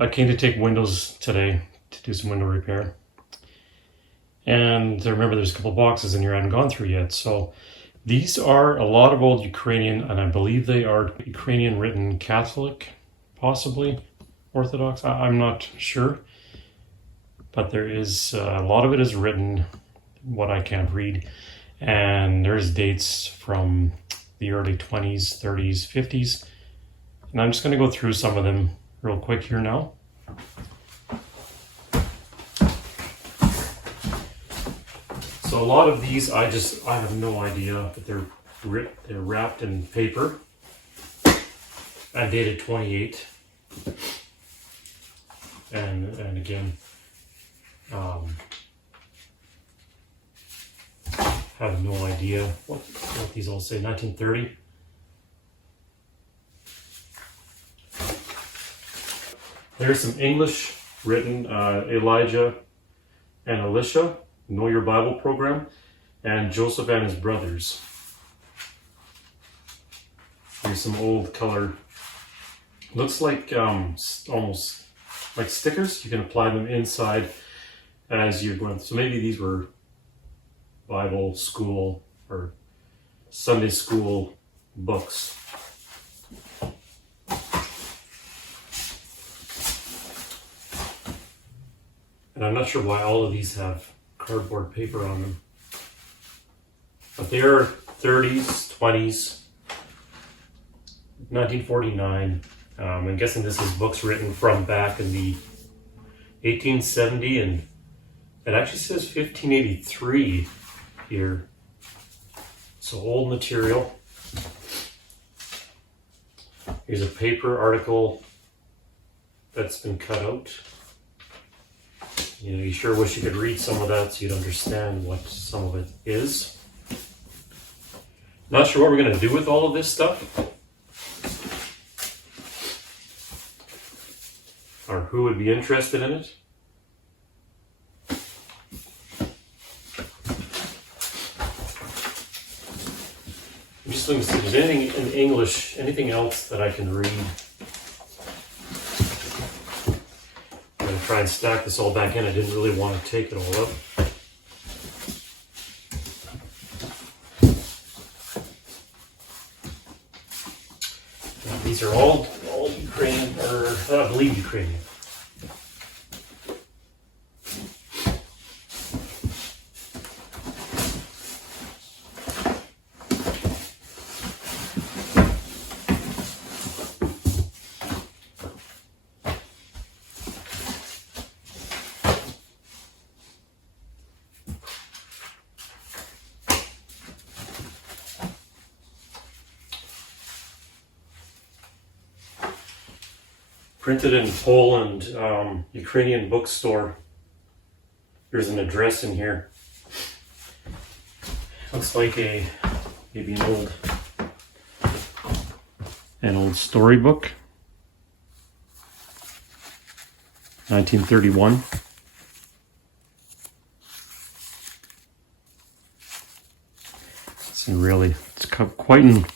I came to take windows today to do some window repair. And I remember there's a couple boxes in here I hadn't gone through yet. So these are a lot of old Ukrainian, and I believe they are Ukrainian written Catholic, possibly Orthodox. I'm not sure. But there is, a lot of it is written what I can't read. And there's dates from the early 20s, 30s, 50s. And I'm just going to go through some of them real quick here now. So a lot of these, I have no idea, but they're wrapped in paper and dated 28. And again, have no idea what these all say. 1930. There's some English written, Elijah and Elisha, Know Your Bible program, and Joseph and His Brothers. Here's some old color. Looks like almost like stickers. You can apply them inside as you're going. So maybe these were Bible school or Sunday school books. And I'm not sure why all of these have cardboard paper on them. But they are 30s, 20s, 1949. I'm guessing this is books written from back in the 1870, and it actually says 1583 here. So old material. Here's a paper article that's been cut out. You know, you sure wish you could read some of that so you'd understand what some of it is. Not sure what we're going to do with all of this stuff, or who would be interested in it. I'm just looking to see if there's anything in English, anything else that I can read. I'm going to try and stack this all back in. I didn't really want to take it all up. Now, these are all Ukrainian, or I believe Ukrainian. Printed in Poland, Ukrainian bookstore. There's an address in here. Looks like maybe an old storybook. 1931. It's quite in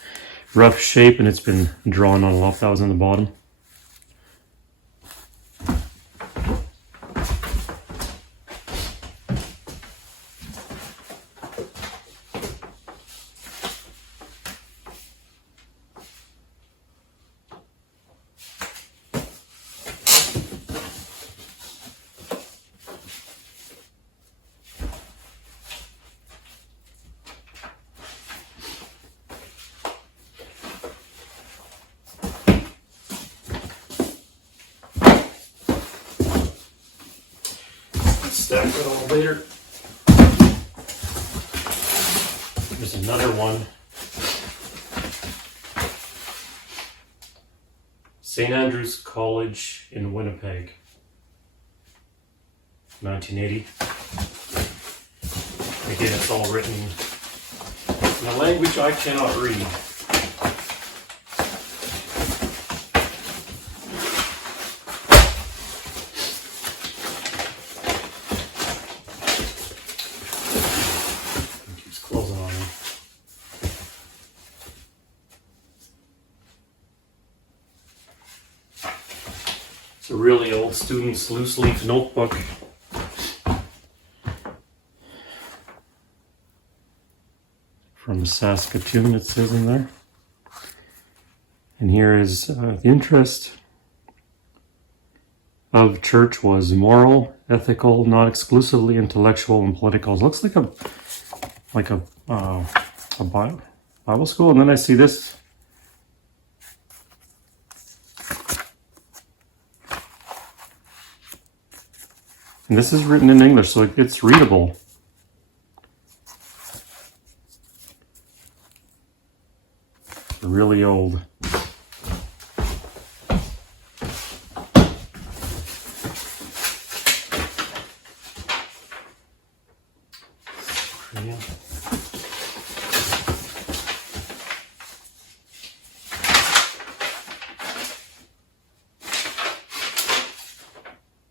rough shape, and it's been drawn on a lot that was on the bottom. Stack it all later. There's another one. St. Andrew's College in Winnipeg, 1980. Again, it's all written in a language I cannot read. It's a really old student's loose leaf notebook. From Saskatoon, it says in there. And here is the interest of church was moral, ethical, not exclusively intellectual and political. It looks like a Bible school. And then I see this. And this is written in English, so it's readable. Really old. Yeah.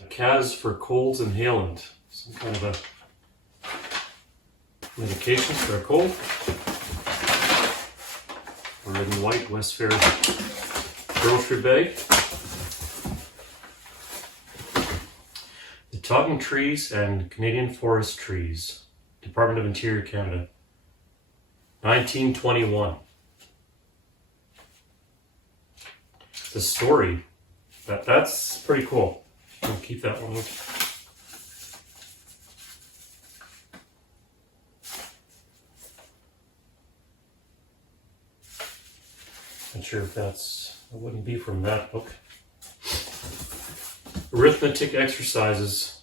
Kaz for colds inhalant. Some kind of a medication for a cold. Red and white West Fair grocery bag. The Totten Trees and Canadian Forest Trees. Department of Interior, Canada. 1921. The story. That's pretty cool. I'll keep that one with. Not sure if it wouldn't be from that book. Arithmetic exercises.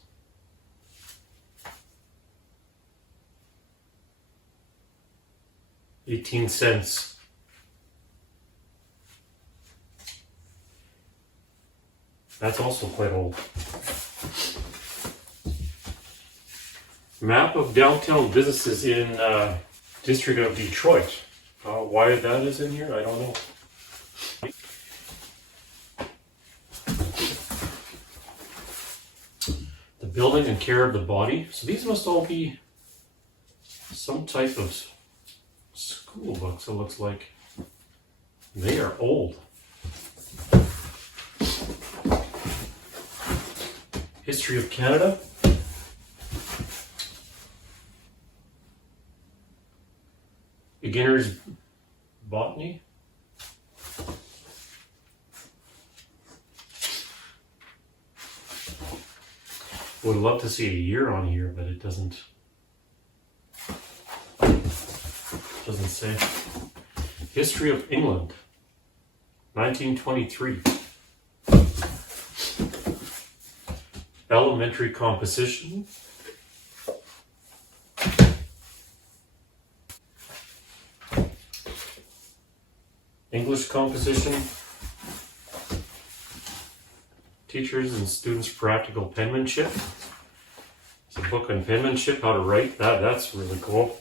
$0.18. That's also quite old. Map of downtown businesses in District of Detroit. Why that is in here, I don't know. The building and care of the body. So these must all be some type of school books, it looks like. They are old. History of Canada. Beginner's botany. Would love to see a year on here, but it doesn't say. History of England, 1923. Elementary composition. English composition. Teachers and students' practical penmanship. It's a book on penmanship, how to write. That's really cool.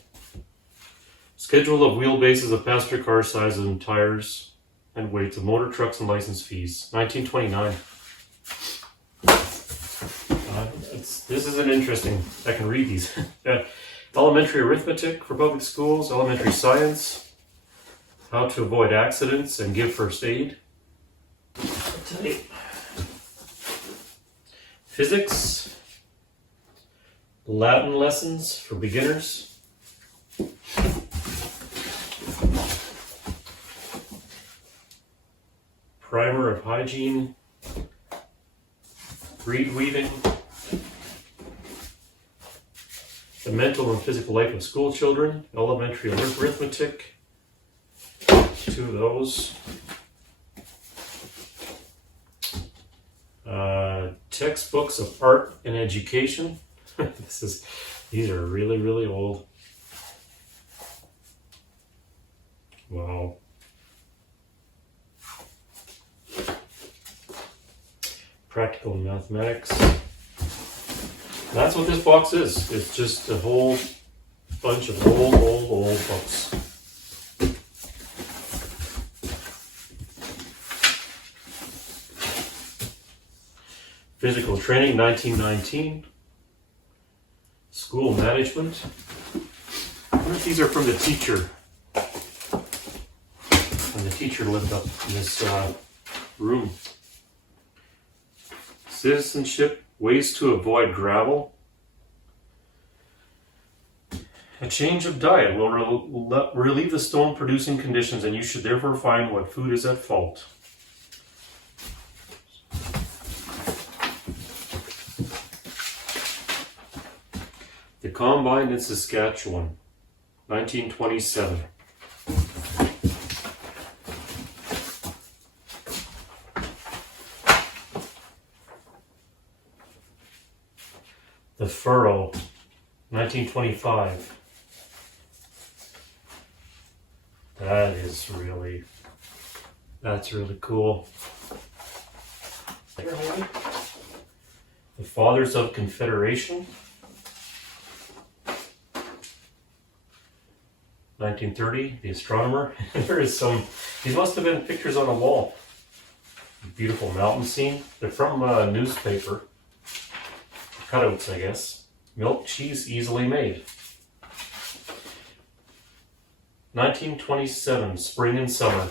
Schedule of wheelbases of passenger car sizes and tires and weights of motor trucks and license fees. 1929. This is an interesting. I can read these. Elementary arithmetic for public schools. Elementary science. How to avoid accidents and give first aid. Physics. Latin lessons for beginners. Primer of hygiene. Reed weaving. The mental and physical life of school children. Elementary arithmetic. 2 of those. Textbooks of art and education. These are really, really old. Wow. Practical mathematics. That's what this box is. It's just a whole bunch of old books. Physical training, 1919. School management. I wonder if these are from the teacher. When the teacher lived up in this room. Citizenship, ways to avoid gravel. A change of diet will relieve the stone producing conditions, and you should therefore find what food is at fault. The Combine in Saskatchewan, 1927. The Furrow, 1925. That's really cool. The Fathers of Confederation, 1930, The Astronomer. There is some, these must have been pictures on a wall. Beautiful mountain scene. They're from a newspaper. Cutouts, I guess. Milk, cheese, easily made. 1927, Spring and Summer.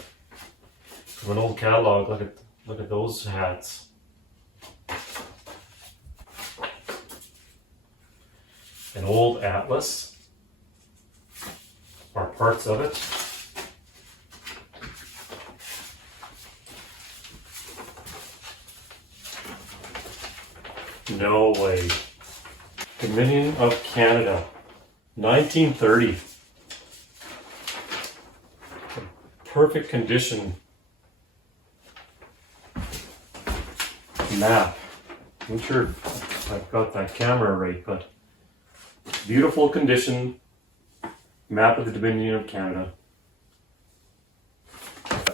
From an old catalog, look at those hats. An old atlas, or parts of it. No way. Dominion of Canada, 1930. Perfect condition map. I'm not sure if I've got that camera right, but beautiful condition map of the Dominion of Canada.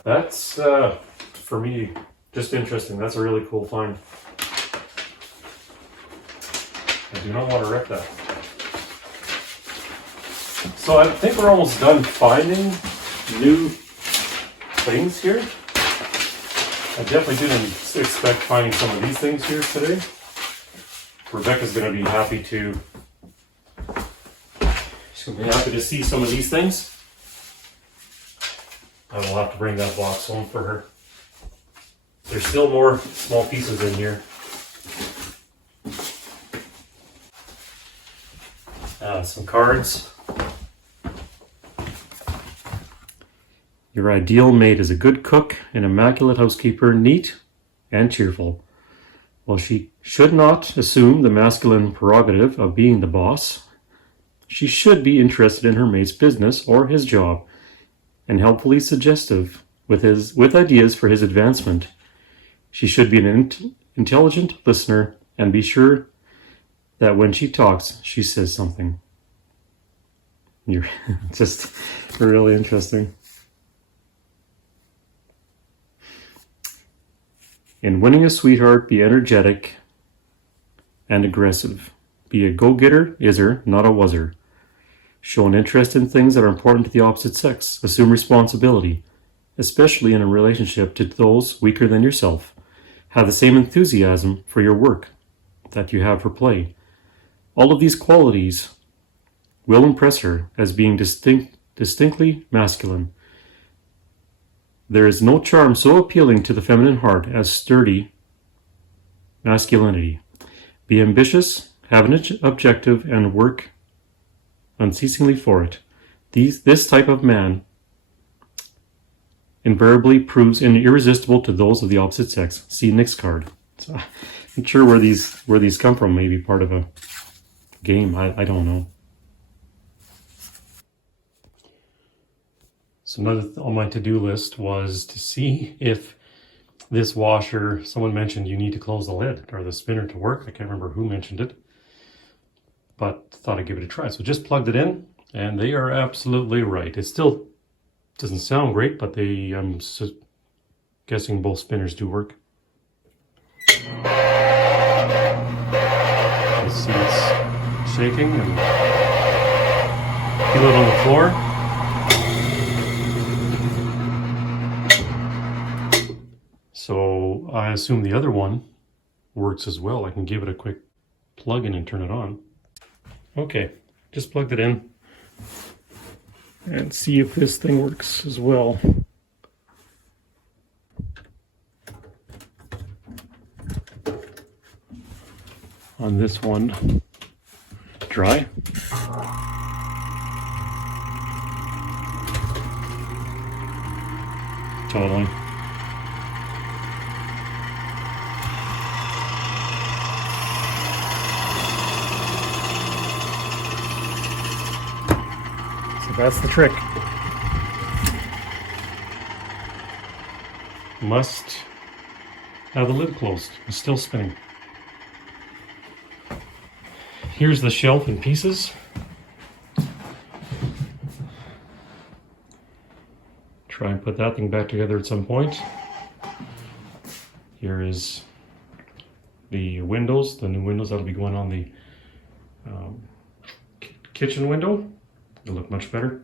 That's, for me, just interesting. That's a really cool find. I do not want to wreck that. So I think we're almost done finding new things here. I definitely didn't expect finding some of these things here today. Rebecca's going to be happy to. She's going to be happy to see some of these things. I will have to bring that box home for her. There's still more small pieces in here. Some cards. Your ideal mate is a good cook, an immaculate housekeeper, neat and cheerful. While she should not assume the masculine prerogative of being the boss, she should be interested in her mate's business or his job, and helpfully suggestive with ideas for his advancement. She should be an intelligent listener and be sure that when she talks, she says something. You're just really interesting. In winning a sweetheart, be energetic and aggressive. Be a go-getter, is-er, not a was-er. Show an interest in things that are important to the opposite sex. Assume responsibility, especially in a relationship to those weaker than yourself. Have the same enthusiasm for your work that you have for play. All of these qualities will impress her as being distinctly masculine. There is no charm so appealing to the feminine heart as sturdy masculinity. Be ambitious, have an objective, and work unceasingly for it. This type of man invariably proves irresistible to those of the opposite sex. See Nick's card. So, I'm not sure where these come from. Maybe part of a game. I don't know. So another on my to-do list was to see if this washer, someone mentioned you need to close the lid or the spinner to work. I can't remember who mentioned it, but thought I'd give it a try. So just plugged it in, and they are absolutely right. It still doesn't sound great, but I'm guessing both spinners do work. I see it's shaking and feel it on the floor. So I assume the other one works as well. I can give it a quick plug in and turn it on. Okay, just plugged it in and see if this thing works as well. on this one dry. Totally. So that's the trick. Must have the lid closed. It's still spinning. Here's the shelf in pieces. Try and put that thing back together at some point. Here is the windows, the new windows that'll be going on the kitchen window. It'll look much better.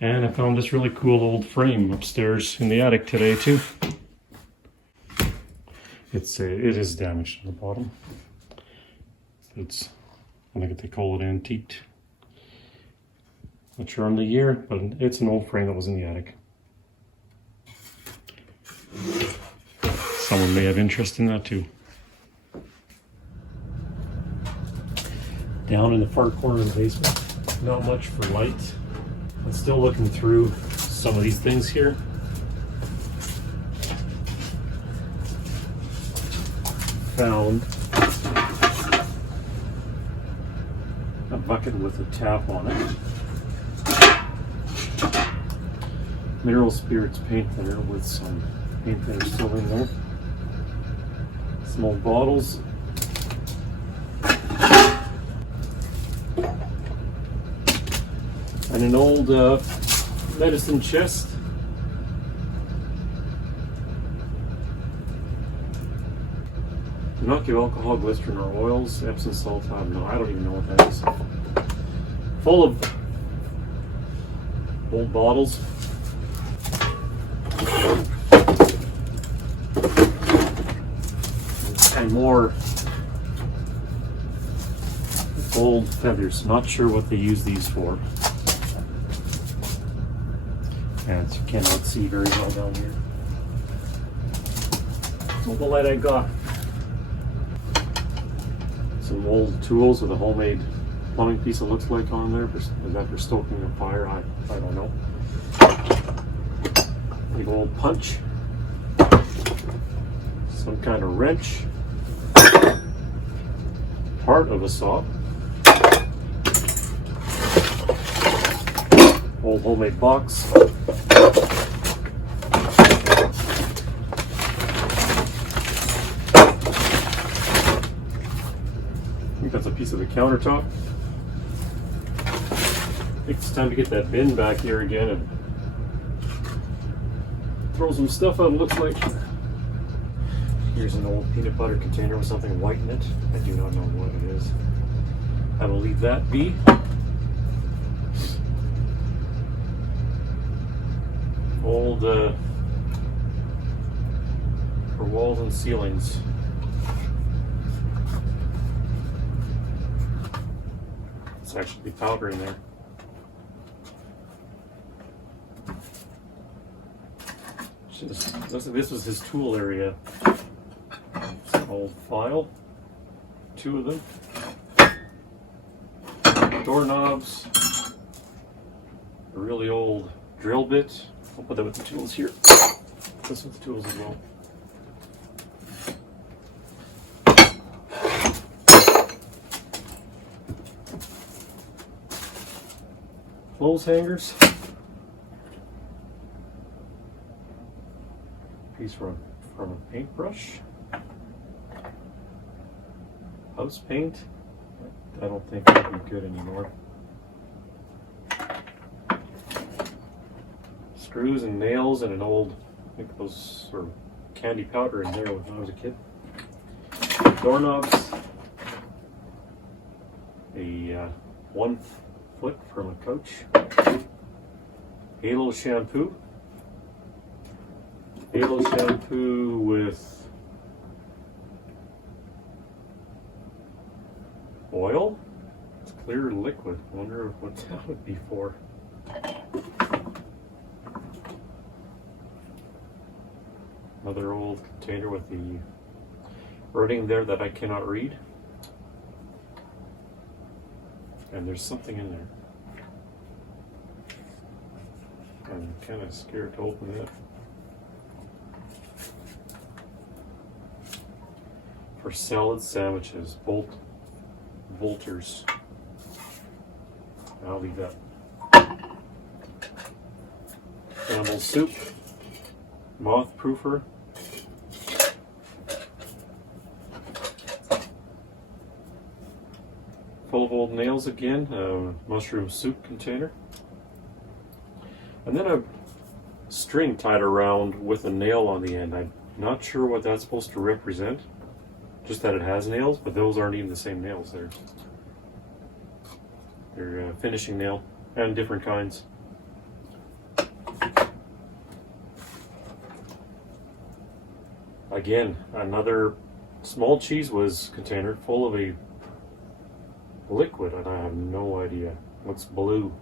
And I found this really cool old frame upstairs in the attic today too. It is damaged on the bottom. It's, I think they call it antiqued. Not sure on the year, but it's an old frame that was in the attic. Someone may have interest in that too. Down in the far corner of the basement, not much for light. I'm still looking through some of these things here. Found a bucket with a tap on it. Mineral Spirits paint thinner with some paint thinner still in there. Some old bottles. And an old medicine chest. Do not give alcohol, glycerin, or oils. Epsom salt. No, I don't even know what that is. Full of old bottles. And more old feathers. Not sure what they use these for. And you cannot see very well down here. All the light I got. Some old tools with a homemade plumbing piece, it looks like, on there. Is that for stoking a fire? I don't know. Big old punch. Some kind of wrench. Part of a saw. Old homemade box. I think that's a piece of the countertop. I think it's time to get that bin back here again and throw some stuff out, it looks like. Here's an old peanut butter container with something white in it. I do not know what it is. I will leave that be. Old for walls and ceilings. It's actually powder in there. This was his tool area. It's an old file. 2 of them. Doorknobs. A really old drill bit. I'll put that with the tools here. This with the tools as well. Clothes hangers. Piece from a paintbrush. House paint. I don't think that'd be good anymore. Screws and nails and an old, I think those sort of candy powder in there when I was a kid. Doorknobs. A 1 foot from a couch. Halo shampoo. Halo shampoo with oil. It's clear liquid. I wonder what that would be for. Another old container with the wording there that I cannot read. And there's something in there. I'm kind of scared to open it. For salad sandwiches, Bolters. I'll leave that. Campbell's soup, moth proofer. Full of old nails again, mushroom soup container. And then a string tied around with a nail on the end. I'm not sure what that's supposed to represent. Just that it has nails, but those aren't even the same nails. They're finishing nail, and different kinds. Again, another small cheese whiz container full of a liquid, and I have no idea. Looks blue.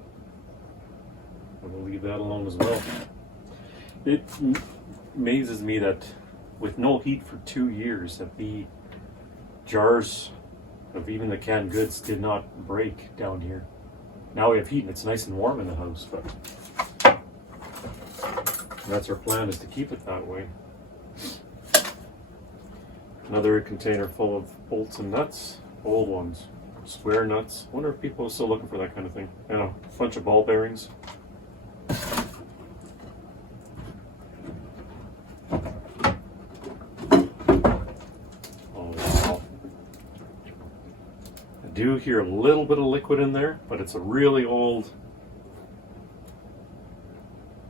I'm gonna leave that alone as well. It amazes me that with no heat for 2 years, that the jars of even the canned goods did not break down here. Now we have heat and it's nice and warm in the house, but that's our plan, is to keep it that way. Another container full of bolts and nuts, old ones, square nuts. I wonder if people are still looking for that kind of thing. Yeah, a bunch of ball bearings. I do hear a little bit of liquid in there, but it's a really old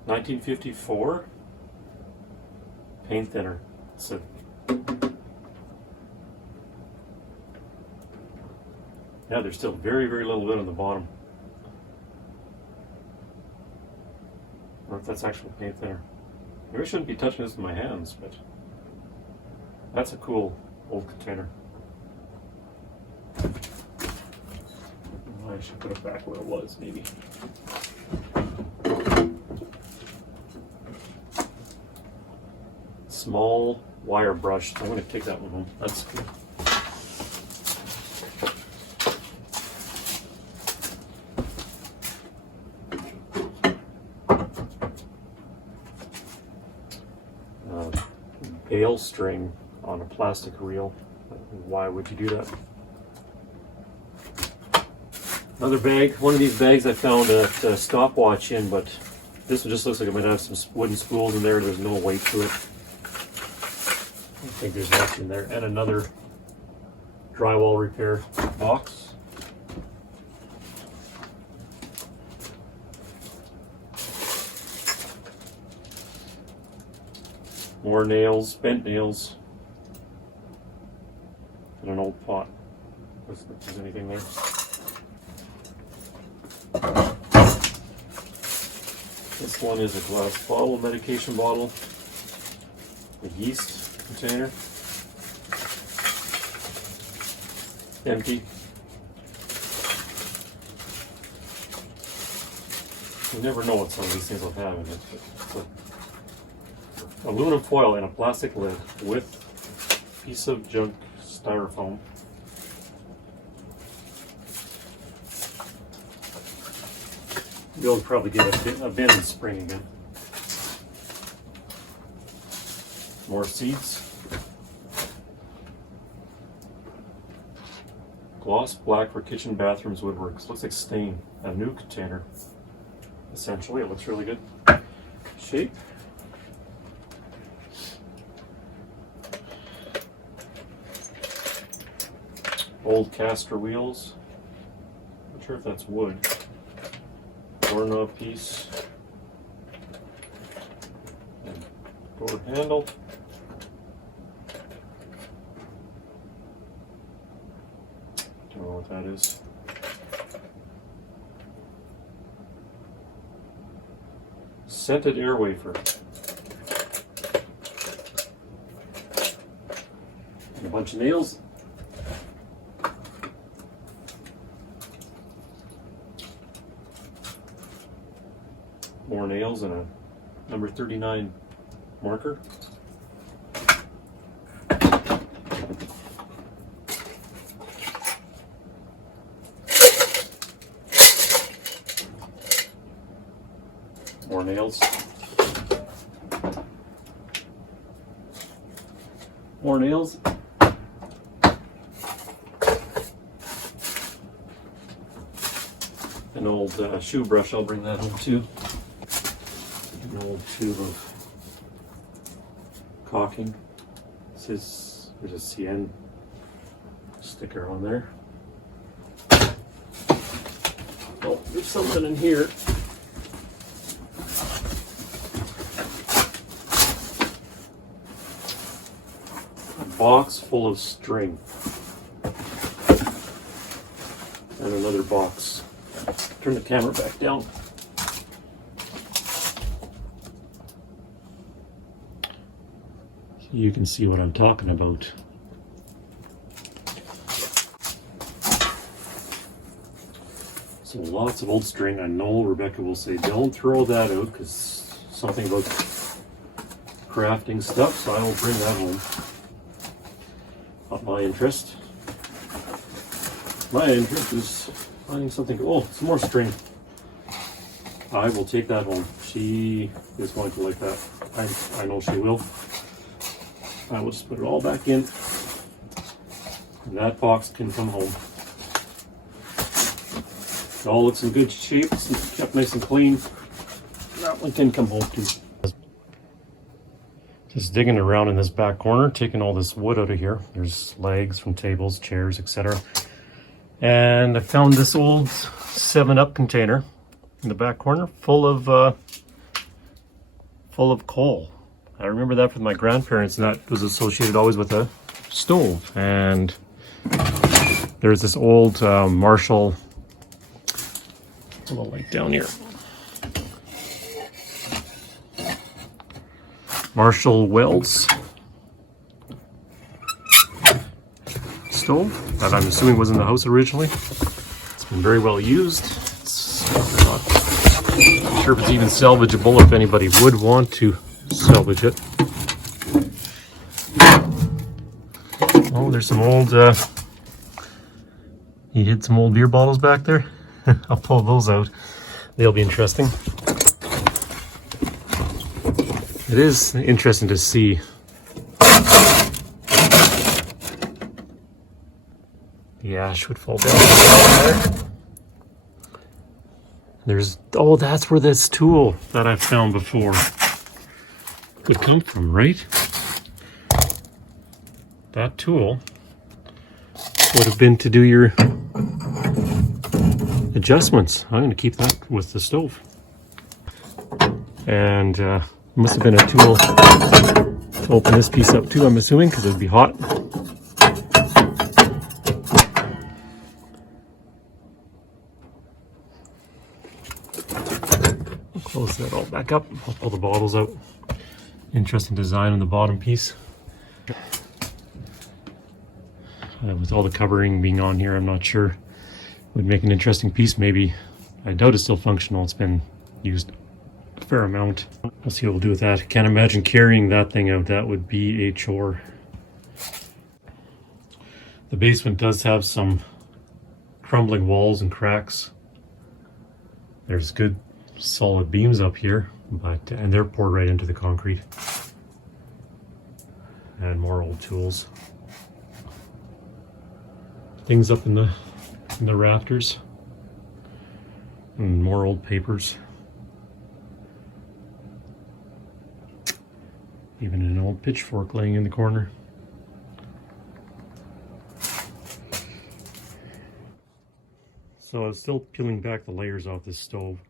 1954 paint thinner. It's yeah, there's still very, very little bit on the bottom. Or if that's actual paint thinner. Maybe I shouldn't be touching this with my hands, but that's a cool old container. I should put it back where it was, maybe. Small wire brush. I'm going to take that one home. That's good. Bail string on a plastic reel. Why would you do that? Another bag. One of these bags I found a stopwatch in, but this one just looks like it might have some wooden spools in there. There's no weight to it. I think there's much in there. And another drywall repair box. More nails, bent nails, and an old pot. If there's anything there. This one is a glass bottle, medication bottle, a yeast container, empty. You never know what some of these things will have in it. But aluminum foil in a plastic lid with a piece of junk styrofoam. You'll probably get a bin and spring again. More seeds. Gloss black for kitchen, bathrooms, woodworks. Looks like stain. A new container. Essentially, it looks really good. Shape. Old caster wheels. Not sure if that's wood. Doorknob piece. And door handle. Don't know what that is. Scented air wafer. And a bunch of nails. More nails and a number 39 marker. more nails. More nails. An old shoe brush, I'll bring that home too. An old tube of caulking. There's a CN sticker on there. Oh, there's something in here. A box full of string. And another box. Turn the camera back down. So you can see what I'm talking about. So lots of old string. I know Rebecca will say don't throw that out because something about crafting stuff, so I will bring that home. Not my interest. My interest is finding something. Oh, some more string. I will take that home. She is going to like that. I know she will. I will just put it all back in. And that box can come home. It all looks in good shape. It's kept nice and clean. That one can come home too. Just digging around in this back corner, taking all this wood out of here. There's legs from tables, chairs, etc. And I found this old 7-Up container in the back corner full of coal. I remember that from my grandparents, and that was associated always with a stove. And there's this old Marshall, a little light down here, Marshall Wells stove that I'm assuming was in the house originally. It's been very well used. I'm not sure if it's even salvageable, if anybody would want to salvage it. Oh, there's some old, you hid some old beer bottles back there. I'll pull those out. They'll be interesting. It is interesting to see the ash would fall down there. There's, oh, that's where this tool that I've found before could come from, right? That tool would have been to do your adjustments. I'm going to keep that with the stove. And it must have been a tool to open this piece up too, I'm assuming, because it would be hot. I'll close that all back up. I'll pull the bottles out. Interesting design on the bottom piece. With all the covering being on here, I'm not sure. Would make an interesting piece, maybe. I doubt it's still functional. It's been used a fair amount. We'll see what we'll do with that. Can't imagine carrying that thing out. That would be a chore. The basement does have some crumbling walls and cracks. There's good solid beams up here, but and they're poured right into the concrete. And more old tools. Things up in the rafters. And more old papers. Even an old pitchfork laying in the corner. So I was still peeling back the layers off this stove.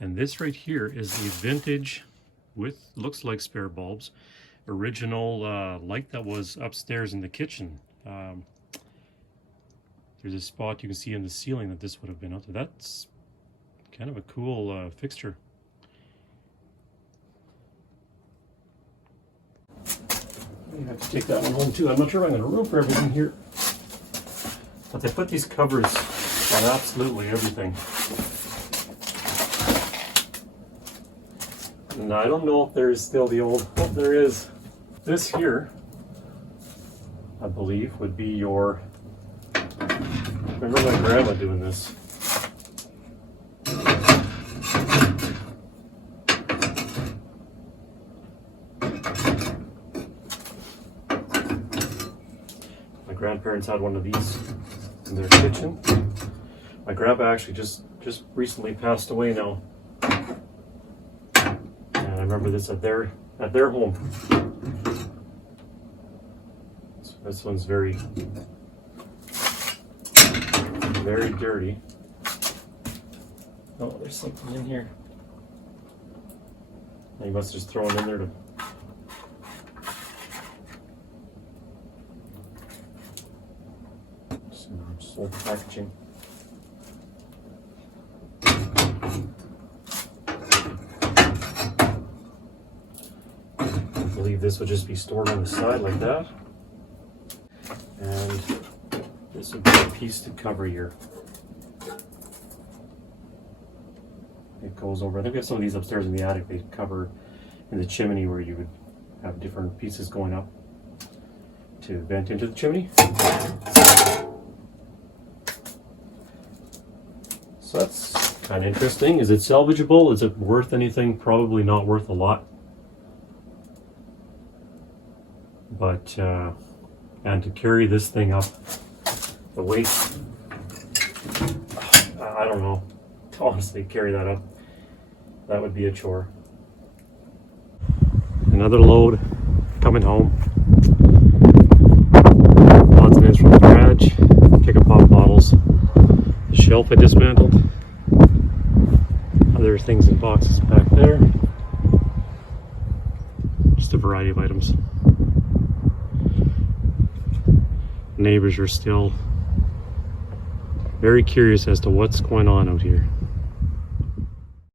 And this right here is the vintage with, looks like spare bulbs, original light that was upstairs in the kitchen. There's a spot you can see in the ceiling that this would have been up there. That's kind of a cool fixture. You have to take that one home too. I'm not sure if I'm going to room for everything here. But they put these covers on absolutely everything. And I don't know if there's still the old, oh, there is. This here, I believe, would be your, remember my grandma doing this. My grandparents had one of these in their kitchen. My grandpa actually just recently passed away now. And I remember this at their home. So this one's very dirty. Oh, there's something in here. You must just throw it in there to. Just old packaging. I believe this would just be stored on the side like that. And this would be a piece to cover your. It goes over. I think we have some of these upstairs in the attic. They cover in the chimney where you would have different pieces going up to vent into the chimney. So that's kind of interesting. Is it salvageable? Is it worth anything? Probably not worth a lot. But, and to carry this thing up, the weight, I don't know. To honestly carry that up, that would be a chore. Another load coming home. Odds and ends from the garage. Kick and pop bottles. The shelf I dismantled. Other things in boxes back there. Just a variety of items. Neighbors are still very curious as to what's going on out here.